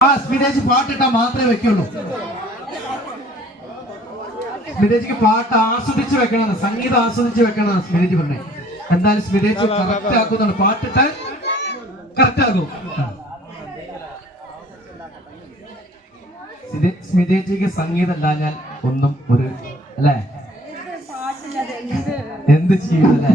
ആ സ്മിതേജ് പാട്ടിട്ടാ മാത്രമേ വെക്കുള്ളൂ. സ്മിതേജിക്ക് പാട്ട് ആസ്വദിച്ച് വെക്കണം സംഗീതം ആസ്വദിച്ച് വെക്കണം സ്മിതേജ് പറഞ്ഞേ എന്തായാലും സ്മിതേജ് കറക്റ്റ് ആക്കുന്നുണ്ട്. പാട്ടിട്ട് കറക്റ്റ് ആകും സ്മിതേ- സ്മിതേജിക്ക് സംഗീതം ഞാൻ ഒന്നും ഒരു അല്ലേ? എന്ത് ആ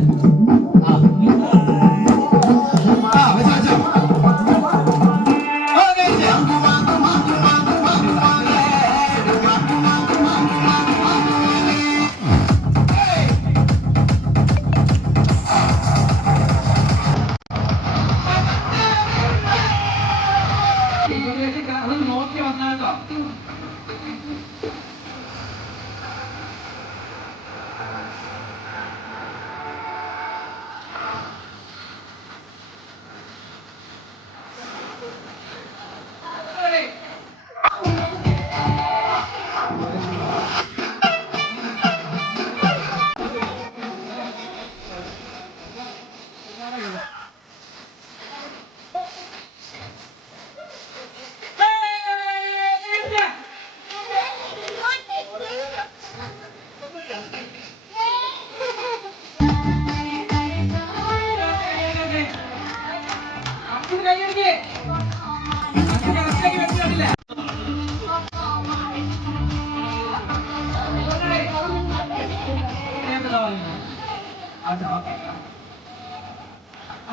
Okay.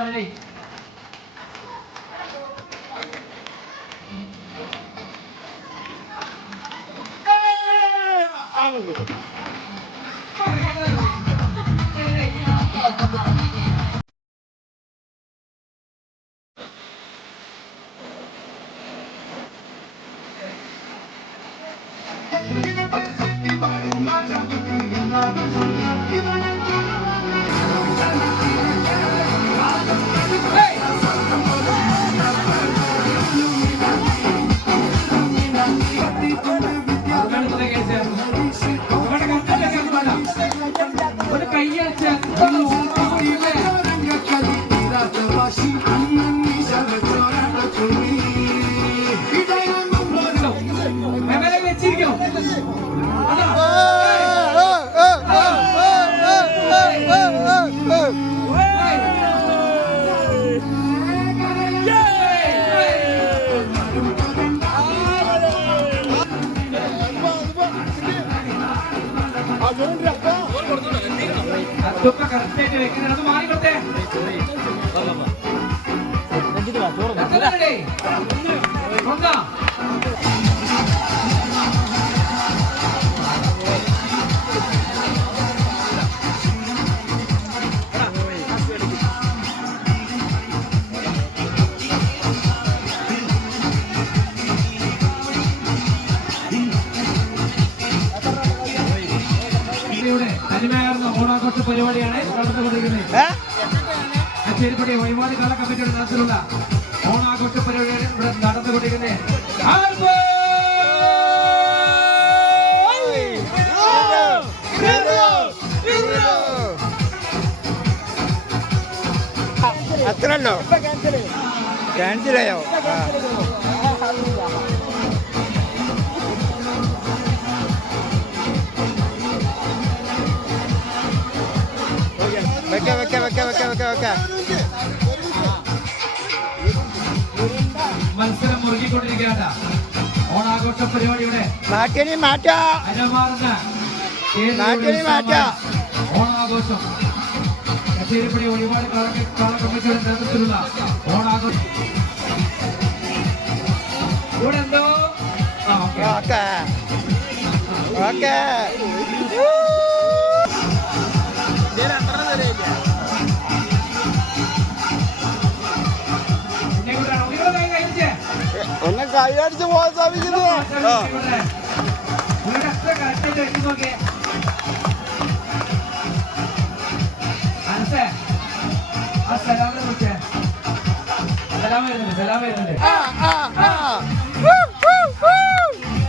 Alright. タイミン。അതൊക്കെ കറക്റ്റ് ആയിട്ട് വെക്കുന്നത് അത് മാറിക്കൊടുത്തേ എത്രയാണേ? പരിപാടിയാണ് നടന്നുകൊണ്ടിരിക്കുന്നത് കച്ചേരിപ്പടി വഴിപാട് കാല കമ്മിറ്റിയുടെ നേതൃത്വത്തിലുള്ള ഓണാഘോഷ പരിപാടിയാണ് ഇവിടെ നടന്നുകൊണ്ടിരിക്കുന്നത്! അത്രല്ലോ ക്യാൻസലായോ വെക്ക വെക്ക വെക്ക വെക്ക വെക്ക മത്സരം മുറുകിക്കൊണ്ടിരിക്കുകയാണ്. ഓണാഘോഷ പരിപാടിയുടെ മാറ്റിനി മാറ്റാ. മാറ്റിനി മാറ്റാ. ഓണാഘോഷം. കച്ചേരിപ്പടി ഒരുപാട് കാല കമ്മിറ്റിയുടെ നേതൃത്വത്തിലുള്ള ഓണാഘോഷം. ഇവിടെ എന്തോ? ഓക്കേ. ഓക്കെ. ഓക്കെ.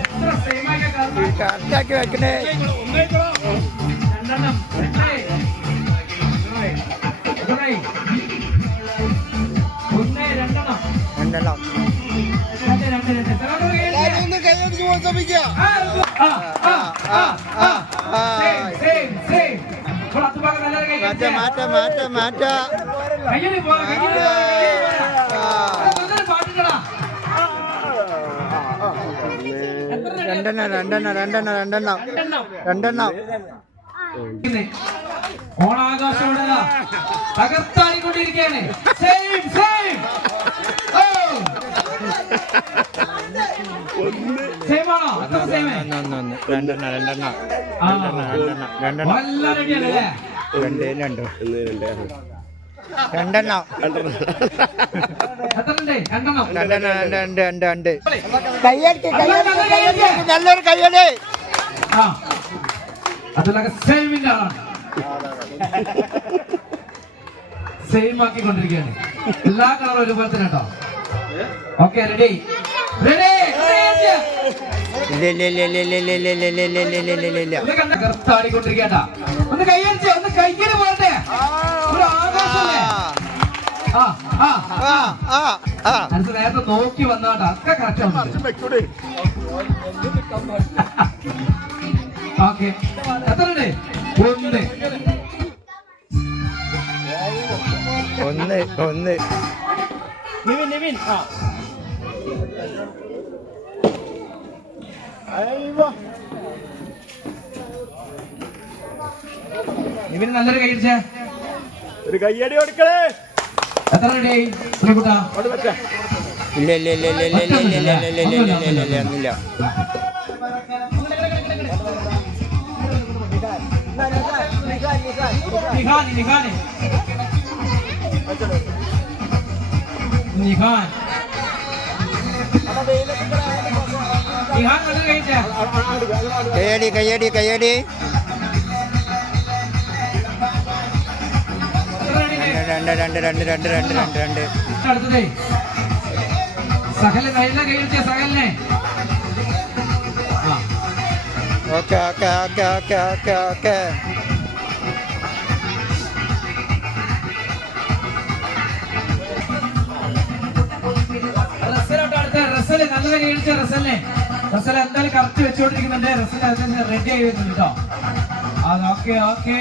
എത്ര സെയിമാക്കിയ കാരണം കറക്റ്റാക്കി വെക്കണേ. മാറ്റ മാറ്റ മാറ്റ മാറ്റ. രണ്ടെണ്ണം രണ്ടെണ്ണം രണ്ടെണ്ണം രണ്ടെണ്ണം രണ്ടെണ്ണം. ഓണാകാശോടെ തകർത്താടിക്കൊണ്ടിരിക്കുകയാണ്. സെയിം സെയിം ഒന്ന് നല്ലൊരു കയ്യടി എല്ലാ കളറും ഒരുപോലെ തന്നെ ഓക്കെ റെഡി റെഡി ഒന്ന് കയ്യടിച്ച് ഒന്ന് കയ്യടി പോട്ടെ ഒരു ആകാശമേ നേരത്തെ നോക്കി വന്നാണ്ട് അതൊക്കെ കറക്റ്റ് ഓക്കെ എത്രണ്ട് ഒന്ന് ഒന്ന് ഒന്ന് നിവിൻ ആ നിവിന് നല്ലൊരു കൈയടിച്ചേ ഒരു കയ്യടി കൊടുക്കണേ എത്ര റെഡി ശ്രീകുട്ടാ ഇല്ല ഇല്ല ഇല്ല ഇല്ല ഇല്ല ഇല്ല ഇല്ല ഇല്ല ഇല്ല ഇല്ല ഇല്ല ഇല്ല ഇല്ല ഒന്നുമില്ല നിഹാൻ നിഹാൻ കയ്യടി കയ്യടി കയ്യടി. രണ്ട് രണ്ട് രണ്ട് രണ്ട് രണ്ട് രണ്ട് രണ്ട് okay okay okay okay okay okay. Russell നല്ലത് കഴിച്ച റസല്ലേ റസൽ എന്തായാലും കറക്റ്റ് വെച്ചുകൊണ്ടിരിക്കുന്നുണ്ട് റസൽ അതിന് റെഡി ആയി വരുന്നുണ്ട് കേട്ടോ അത് ഓക്കെ ഓക്കെ.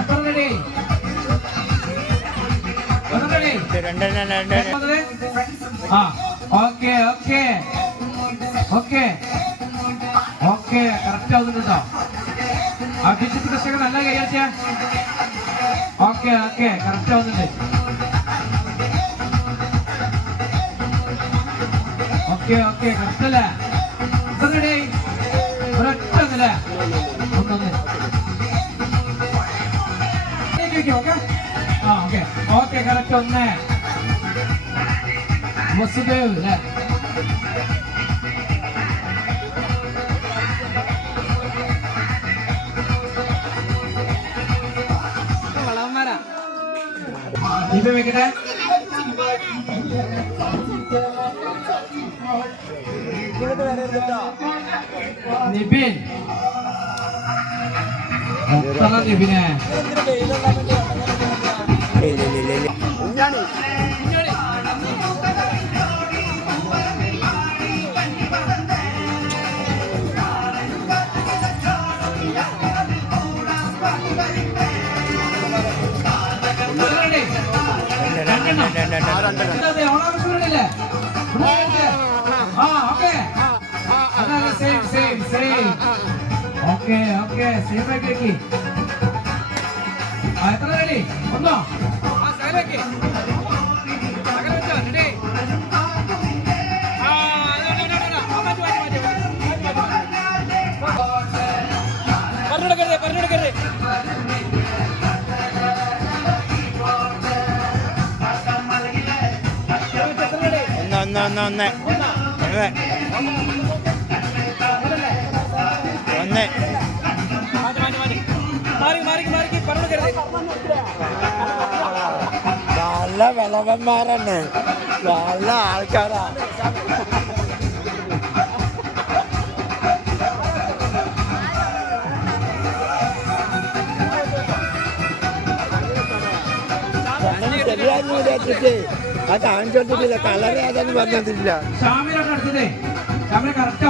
എത്ര റെഡി ആ okay okay. Okay. Okay correct ആവുന്നുണ്ടോ ഡിജിറ്റ് കൃഷ്ണക്ക് നല്ല കൈയടിച്ച ഓക്കെ ഓക്കെ കറക്റ്റ് ആവുന്നുണ്ട്. ഓക്കെ ഓക്കെ കറക്റ്റ് അല്ലേ റെഡി ഒരൊറ്റ ഒന്നല്ലേ ഒന്നൊന്ന് ആ ഓക്കെ. ഓക്കെ കറക്റ്റ് ഒന്ന്. വസുദേവ് അല്ലേ? ഇപ്പൊ വെക്കട്ടെ. നിബിൻ. നിബിനെ. രണ്ടെണ്ണം രണ്ടെണ്ണം രണ്ടെണ്ണം ഓക്കെ ഓക്കെ സേഫ് ആക്കി വെക്കി എത്ര കളി ഒന്നോ ആ സേഫാക്കി പറഞ്ഞെടുക്കരുത് പറഞ്ഞെടുക്കരുത് ഒന്ന് ഒന്ന് ഒന്ന് ഒന്ന് കിളവന്മാരന്നെ നല്ല ആൾക്കാരാ. ശരിയാന്ന് വിചാരിച്ചിട്ട് ആ കാണിച്ചോണ്ടിട്ടില്ല കളർ ഏതാന്ന് പറഞ്ഞിട്ടില്ല കറക്റ്റ്